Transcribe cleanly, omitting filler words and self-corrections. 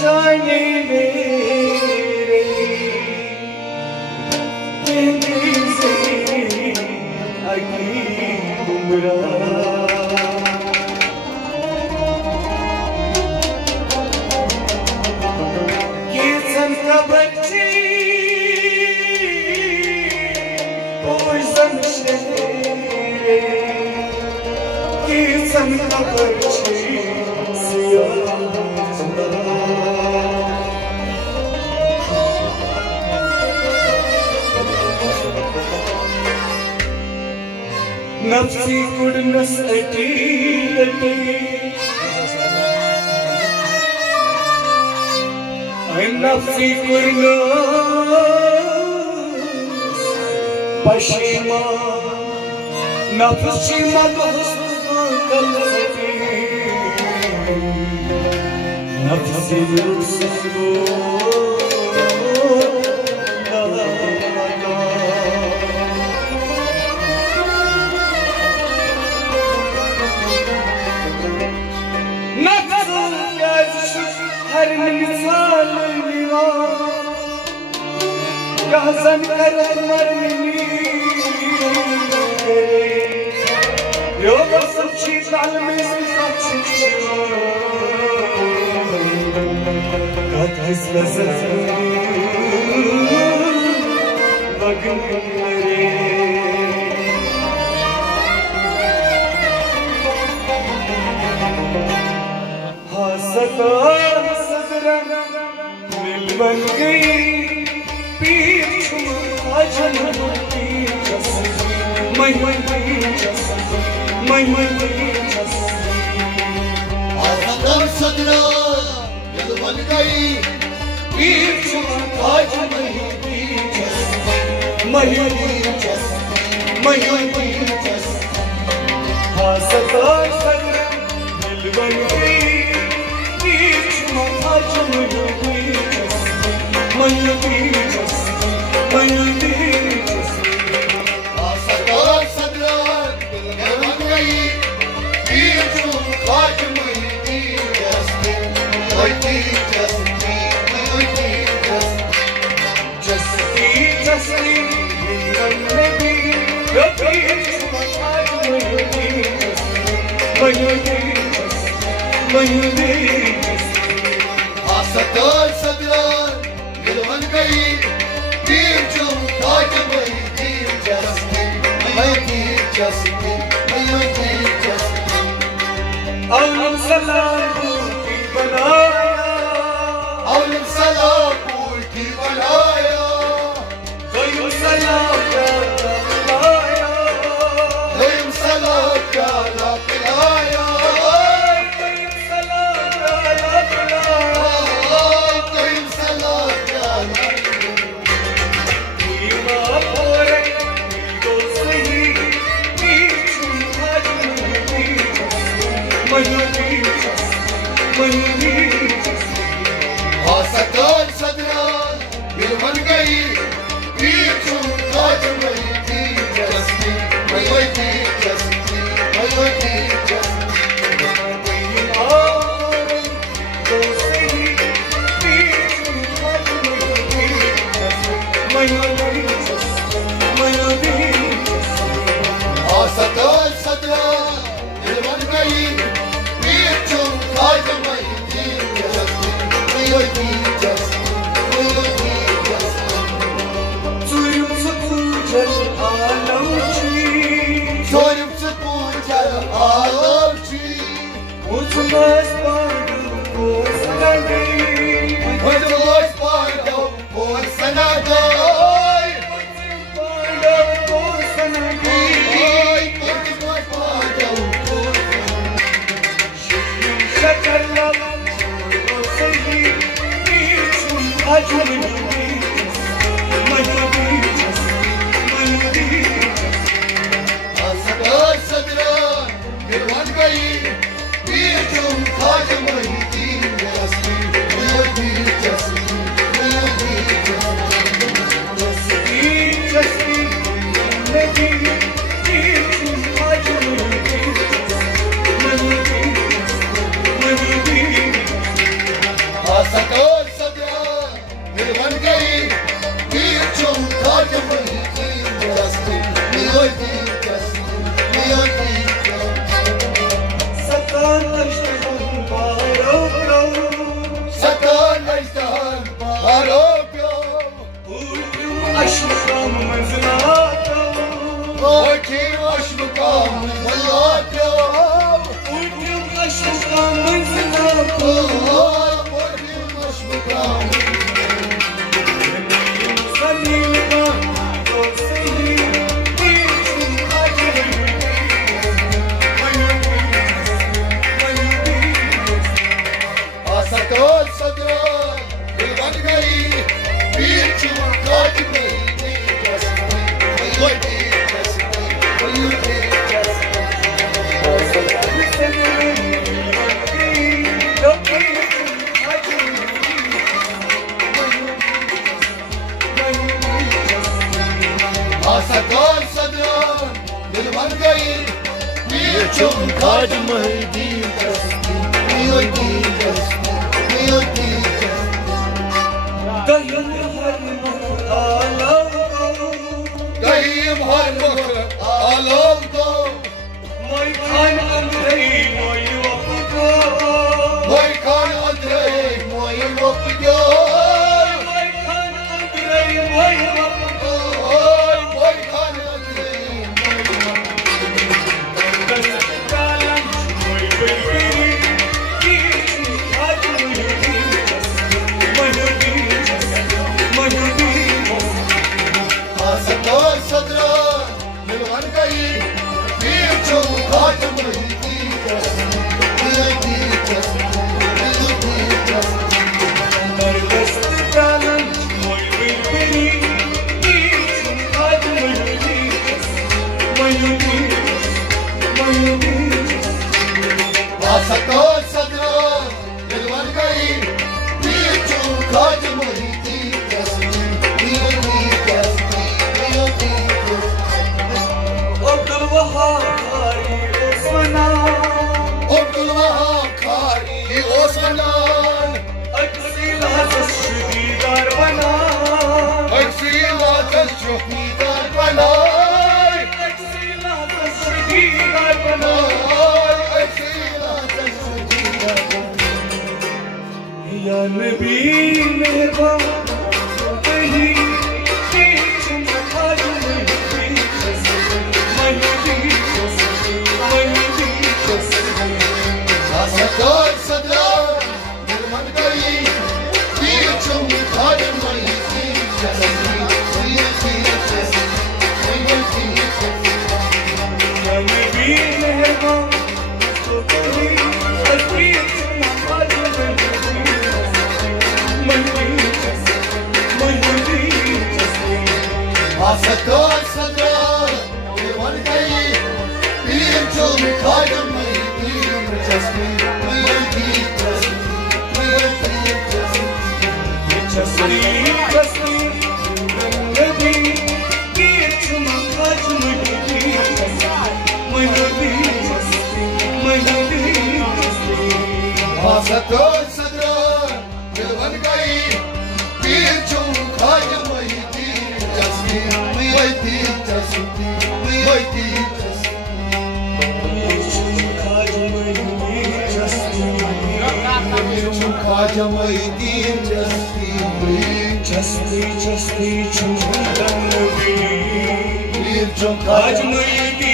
जाने मेरे तेरी से अगी गुमराह ये संता बच्ची पोइजन शेरे ये संता बच्ची नफ्सी कुड़नस अटी अटी नफ्सी कुड़नस पशिमा नफ्सी मदहुस कलसती नफ्सी रुसको हर मिसाल यहज़न कर मरनी यो सच्ची ताल में सच्ची कद किस लज़त वगन करे हसता बन गई पीर आजन की आसदर सदरा दिल बन गई पीर आजन की आसदर सदरा दिल बन गई पीर आजन की आसदर सदरा दिल बन गई पीर खाज मुहिती जस्ती आसदर सदरा दिल बन गई पीर खाज मुहिती जस्ती औलम सलाम की बनाया औलम सलाम की बनाया ग़ैब सलाम पिलाया ग़ैब सलाम प्याला पिलाया ग़ैब सलाम पिलाया ग़ैब सलाम प्याला ईमान और दो सही आसदर सदरा दिल बन गई पीर खाज मुहिती जस्ती आसदर सदरा दिल बन गई पीर खाज मुहिती Soyum sıkınca ağlamçı Uçmaz pardon koysana Uçmaz pardon koysana pardon koysana Uçmaz pardon şekerler seni niçin acılı आसदर सदरा दिल बन गई पीर खाज मुहिती जस्ती Asatol Sadran, Nirvan Gai, Virchum Khaja Mahidin Justin, Miyoti Justin, Miyoti Satan Ashtahan Barokyo, Satan Ashtahan Barokyo, Ultim Ashtam Manzlato, Ultim Ashtam Manzlato, Ultim Ashtam Manzlato, Ultim Ashtam Sanilka, Dosehi, Virchum Asatol Sadran, Nirvan Gai, Virchum Khaja Mahidin Justin, Miyoti Justin, Miyoti Justin. Asatol Sadran, Nirvan Gai, Virchum Khaja Mahidin Justin, Miyoti Justin, Miyoti Justin. Gayim har vakit alam ko, Moy Khan Andrei moy wapgo, Moy Khan Andrei moy wapgo, Moy Khan Andrei moy wapgo, Moy Khan Andrei moy Asatol Sadran, Nirvan Gai, Virchum Khaja Mahidin Justin, Miyoti Justin, Miyoti Justin. Asatol Sadran, Nirvan Gai, Virchum Khaja Mahidin Justin, Miyoti Justin, Miyoti Justin. Abdul Wahab Abdul Wahab Khari Osman, Aksil Hazas Shididar Bana, Aksil Hazas Shididar Bana, Aksil Hazas Shididar Bana, Aksil Hazas Shididar Bana. Ya Nabi Mehban, Wahi, Virchum Khaja Mahidin Justin, Miyoti Justin, Miyoti Justin. Asatol Sadran, Nirvan Gai, Virchum Khaja Mahidin Justin, Miyoti Justin, Miyoti Justin. Ya Nabi Mehban, Wahi, Virchum Khaja Mahidin Justin, Miyoti Justin, Miyoti Justin. Asatol Sadran, Nirvan Gai, Virchum Khaja Mahidin Justin, Miyoti Justin, Miyoti Justin. Justin, Justin, Nabi, Virchum Khaja Mahidin Justin, Miyoti Justin, Miyoti Justin. Asatol Sadran, Nirvan Gai, Virchum Khaja Mahidin Justin, Miyoti Justin, Miyoti Justin. Virchum Khaja Mahidin Justin, Justin, Justin, Nabi, Virchum Khaja Khaja Mahidin